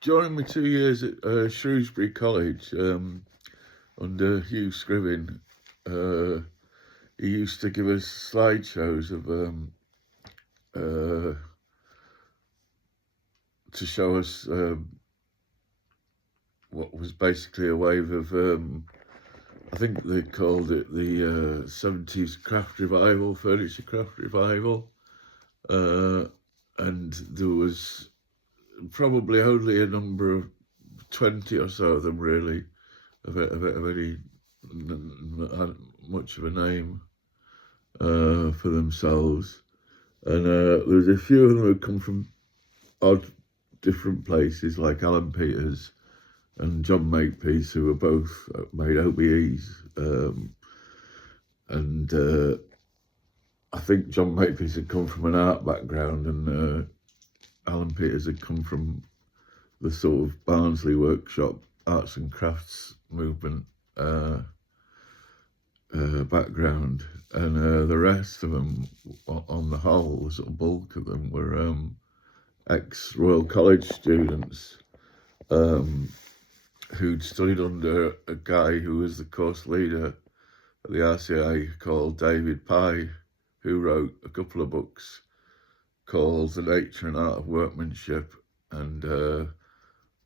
During my 2 years at Shrewsbury College, under Hugh Skree, he used to give us slideshows of to show us what was basically a wave of I think they called it the 70s craft revival, furniture craft revival, and there was probably only a number of 20 or so of them really of any much of a name for themselves, and there was a few of them who had come from odd different places, like Alan Peters and John Makepeace, who were both made OBEs, and I think John Makepeace had come from an art background, and Alan Peters had come from the sort of Barnsley workshop arts and crafts movement background, and the rest of them, on the whole, the sort of bulk of them, were ex-Royal College students who'd studied under a guy who was the course leader at the RCA called David Pye, who wrote a couple of books called The Nature and Art of Workmanship, and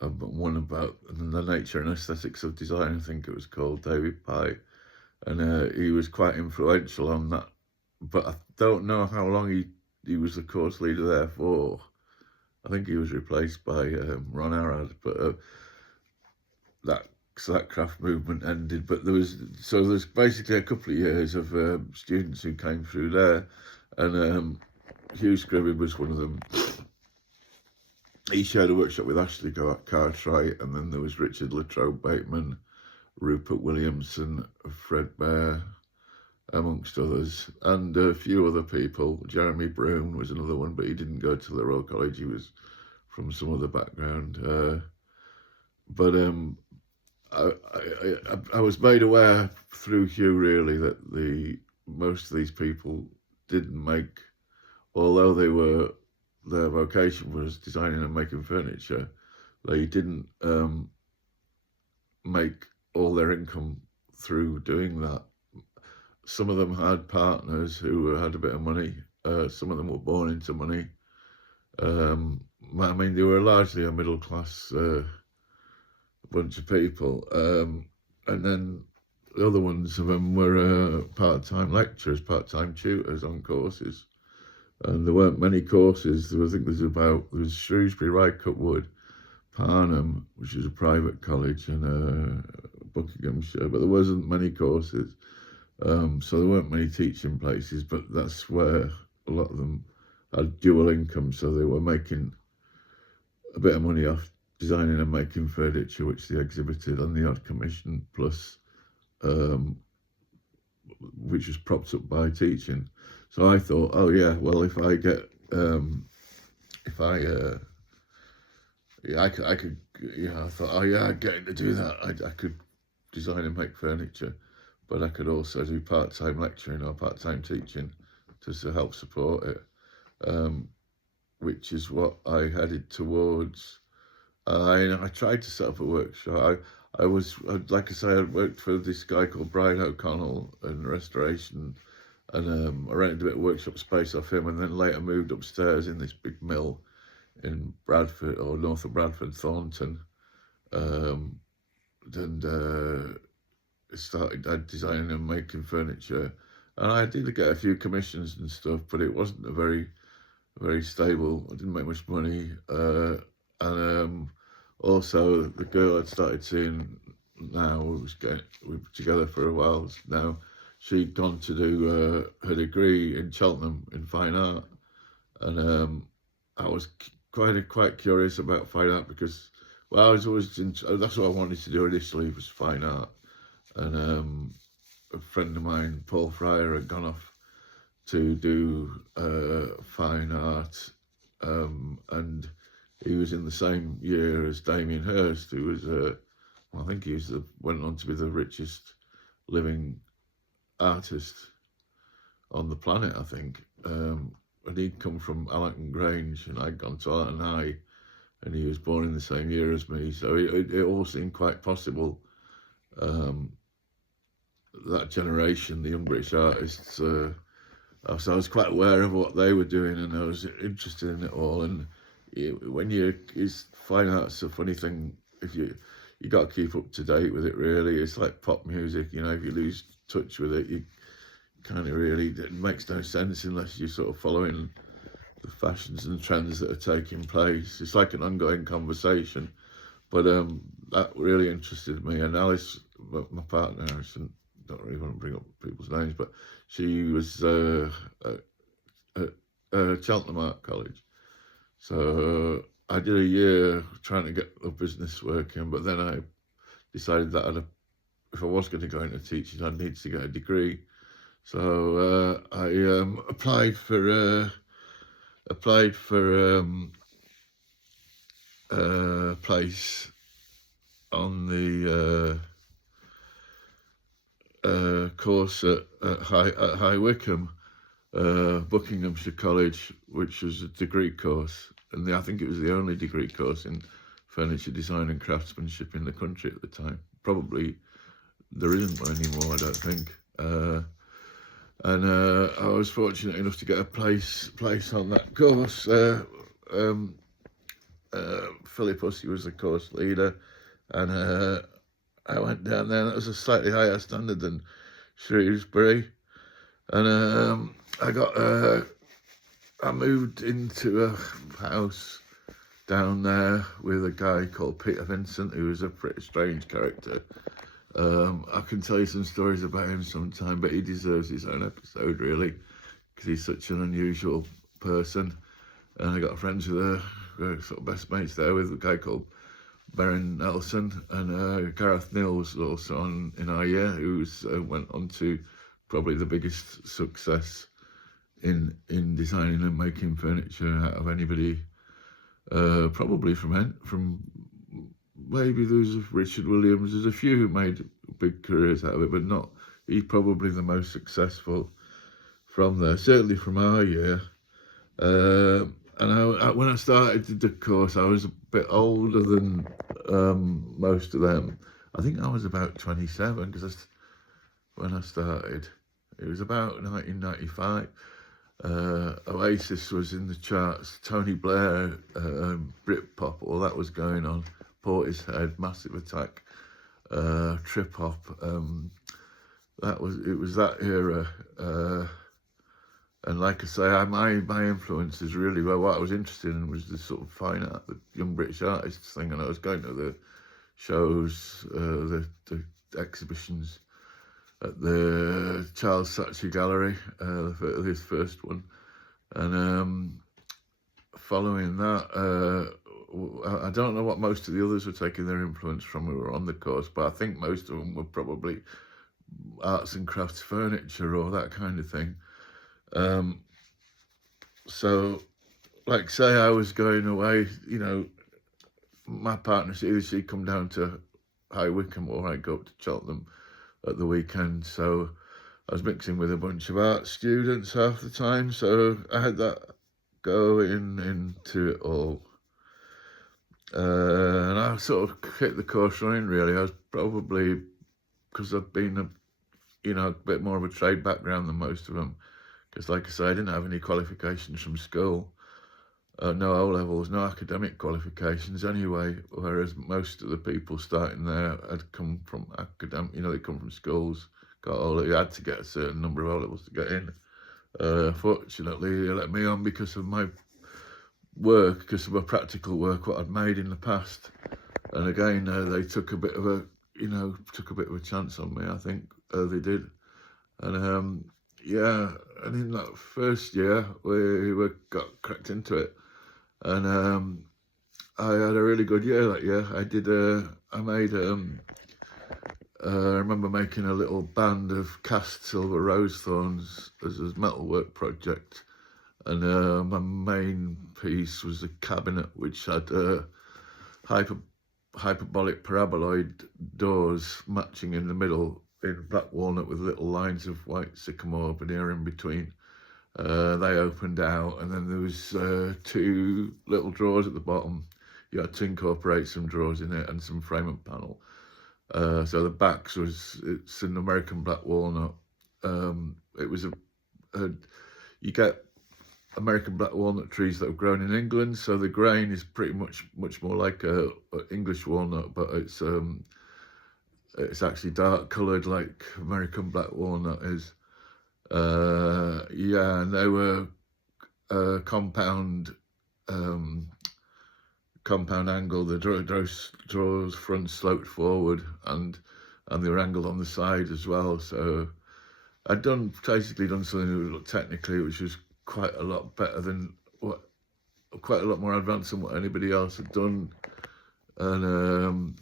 one about the nature and aesthetics of design, I think it was called, David Pye. And he was quite influential on that, but I don't know how long he was the course leader there for. I think he was replaced by Ron Arad, but that craft movement ended. But there's basically a couple of years of students who came through there, and Hugh Skree was one of them. He shared a workshop with Ashley Cartwright, and then there was Richard Latrobe Bateman, Rupert Williamson, Fred Bear, amongst others, and a few other people. Jeremy Brown was another one, but he didn't go to the Royal College. He was from some other background. But I was made aware through Hugh, really, that most of these people didn't make, although their vocation was designing and making furniture, they didn't make all their income through doing that. Some of them had partners who had a bit of money. Some of them were born into money. I mean, they were largely a middle class bunch of people. And then the other ones of them were part-time lecturers, part-time tutors on courses. And there weren't many courses. I think there was Shrewsbury I, Cutwood, Parnham, which is a private college, and Buckinghamshire, but there wasn't many courses. So there weren't many teaching places, but that's where a lot of them had dual income, so they were making a bit of money off designing and making furniture, which they exhibited on the odd commission, plus which was propped up by teaching. So I thought, oh yeah, well, if I get, I could, I thought, oh yeah, getting to do that, I could design and make furniture, but I could also do part-time lecturing or part-time teaching to help support it, which is what I headed towards. I tried to set up a workshop. I was, like I say, I worked for this guy called Brian O'Connell in restoration, and I rented a bit of workshop space off him, and then later moved upstairs in this big mill in Bradford, or north of Bradford, Thornton, and started designing and making furniture. And I did get a few commissions and stuff, but it wasn't a very stable. I didn't make much money, and also the girl I'd started seeing now, we were together for a while now, she'd gone to do her degree in Cheltenham in fine art, and I was quite curious about fine art because, well, I was always that's what I wanted to do initially, was fine art. And a friend of mine, Paul Fryer, had gone off to do fine art, and he was in the same year as Damien Hirst, who was, I think he went on to be the richest living artist on the planet, I think. And he'd come from Allerton Grange, and I'd gone to Allerton High, and he was born in the same year as me, so it all seemed quite possible. That generation, the young British artists, so I was quite aware of what they were doing, and I was interested in it all. And fine art's a funny thing. If you got to keep up to date with it, really. It's like pop music, you know. If you lose touch with it, you kind of really, it makes no sense unless you're sort of following the fashions and trends that are taking place. It's like an ongoing conversation. But that really interested me. And Alice, my partner, don't really want to bring up people's names, but she was at Cheltenham College. So I did a year trying to get the business working, but then I decided that if I was going to go into teaching, I'd need to get a degree. So I applied for a place on the course at High Wycombe, Buckinghamshire College, which was a degree course, and I think it was the only degree course in furniture design and craftsmanship in the country at the time. Probably there isn't one anymore, I don't think. And I was fortunate enough to get a place on that course. Philip Hussey was the course leader, and I went down there, and it was a slightly higher standard than Shrewsbury. And I moved into a house down there with a guy called Peter Vincent, who was a pretty strange character. I can tell you some stories about him sometime, but he deserves his own episode, really, because he's such an unusual person. And I got friends with sort of best mates there with a guy called Berin Nelson, and Gareth Neal was also in our year, who went on to probably the biggest success in designing and making furniture out of anybody, probably from maybe there's Richard Williams. There's a few who made big careers out of it, but not. He's probably the most successful from there, certainly from our year. And when I started the course, I was a bit older than most of them. I think I was about 27, because when I started, it was about 1995. Oasis was in the charts, Tony Blair, Britpop, all that was going on. Portishead, Massive Attack, Trip Hop. It was that era. And like I say, my influences really were, what I was interested in was the sort of fine art, the young British artists thing, and I was going to the shows, the exhibitions at the Charles Saatchi Gallery, this first one, and following that, I don't know what most of the others were taking their influence from who were on the course, but I think most of them were probably arts and crafts furniture or that kind of thing. So, like say, I was going away, you know, my partner, either she'd come down to High Wycombe or I'd go up to Cheltenham at the weekend. So I was mixing with a bunch of art students half the time. So I had that going into it all. And I sort of hit the course running, really. I was probably, because I've been a bit more of a trade background than most of them. Because, like I say, I didn't have any qualifications from school, no O-levels, no academic qualifications anyway, whereas most of the people starting there had come from academic, they come from schools, you had to get a certain number of O-levels to get in. Fortunately, they let me on because of my work, because of my practical work, what I'd made in the past. And again, they took a bit of a chance on me, I think, they did. And and in that first year, we got cracked into it, and I had a really good year that year. I remember making a little band of cast silver rose thorns as a metalwork project, and my main piece was a cabinet which had hyperbolic paraboloid doors matching in the middle, in black walnut with little lines of white sycamore veneer in between. They opened out, and then there was two little drawers at the bottom you had to incorporate some drawers in it and some framing panel. So the backs it's an American black walnut. It was you get American black walnut trees that have grown in England, so the grain is pretty much more like a English walnut, but it's actually dark coloured like American black walnut is. Yeah, and they were compound angle. The drawers front sloped forward, and they were angled on the side as well. So I'd basically done something technically which was quite a lot better than quite a lot more advanced than what anybody else had done. And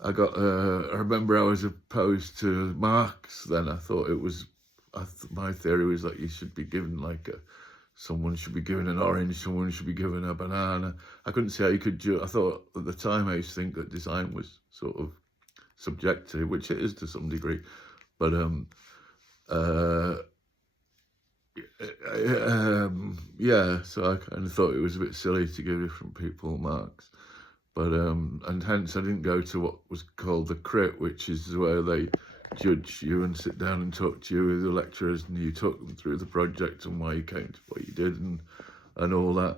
I remember I was opposed to marks then. I thought it was, my theory was that you should be given someone should be given an orange, someone should be given a banana. I couldn't see how you could I thought at the time I used to think that design was sort of subjective, which it is to some degree. But yeah, so I kind of thought it was a bit silly to give different people marks. But and hence I didn't go to what was called the crit, which is where they judge you and sit down and talk to you with the lecturers, and you talk them through the project and why you came to what you did and all that.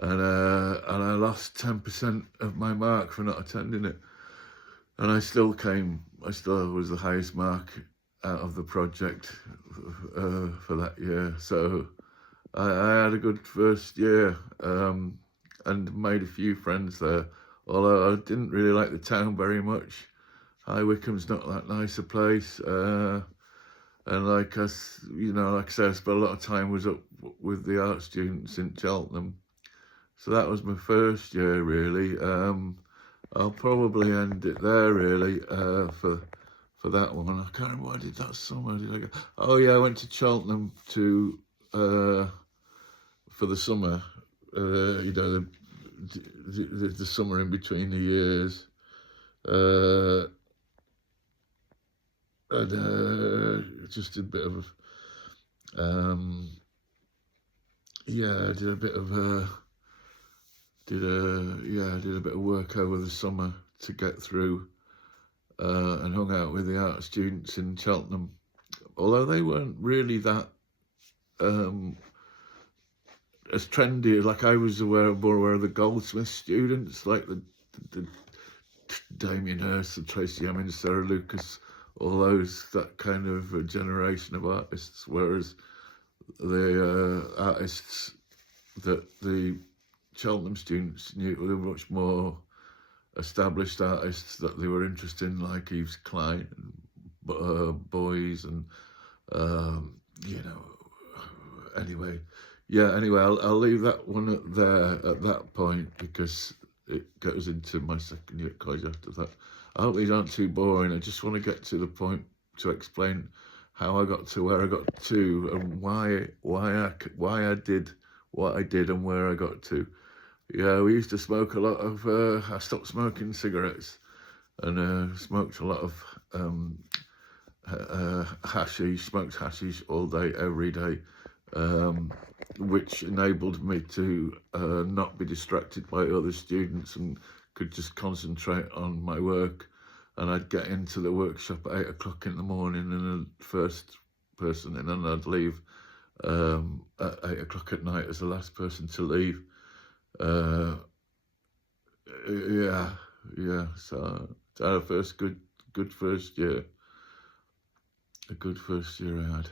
And I lost 10% of my mark for not attending it, and I still was the highest mark out of the project for that year. So I had a good first year and made a few friends there. Although I didn't really like the town very much. High Wycombe's not that nice a place. And like I said, I spent a lot of time was up with the art students in Cheltenham. So that was my first year, really. I'll probably end it there, really, for that one. I can't remember what I did that summer. Did I go? Oh yeah, I went to Cheltenham for the summer. The summer in between the years, and just did a bit of I did a bit of work over the summer to get through, and hung out with the art students in Cheltenham, although they weren't really that as trendy. Like I was more aware of the Goldsmith students, like the Damien Hirst, the Tracy Emin, Sarah Lucas, all that kind of generation of artists, whereas the artists that the Cheltenham students knew were much more established artists that they were interested in, like Yves Klein and Boys and anyway. Yeah, anyway, I'll leave that one there at that point because it goes into my second year at college after that. I hope these aren't too boring. I just want to get to the point to explain how I got to where I got to and why I did what I did and where I got to. Yeah, we used to smoke a lot of, I stopped smoking cigarettes and smoked a lot of hashish, smoked hashish all day, every day. Which enabled me to not be distracted by other students and could just concentrate on my work. And I'd get into the workshop at 8 o'clock in the morning and the first person in, and I'd leave at 8 o'clock at night as the last person to leave. So I had a good first year. A good first year I had.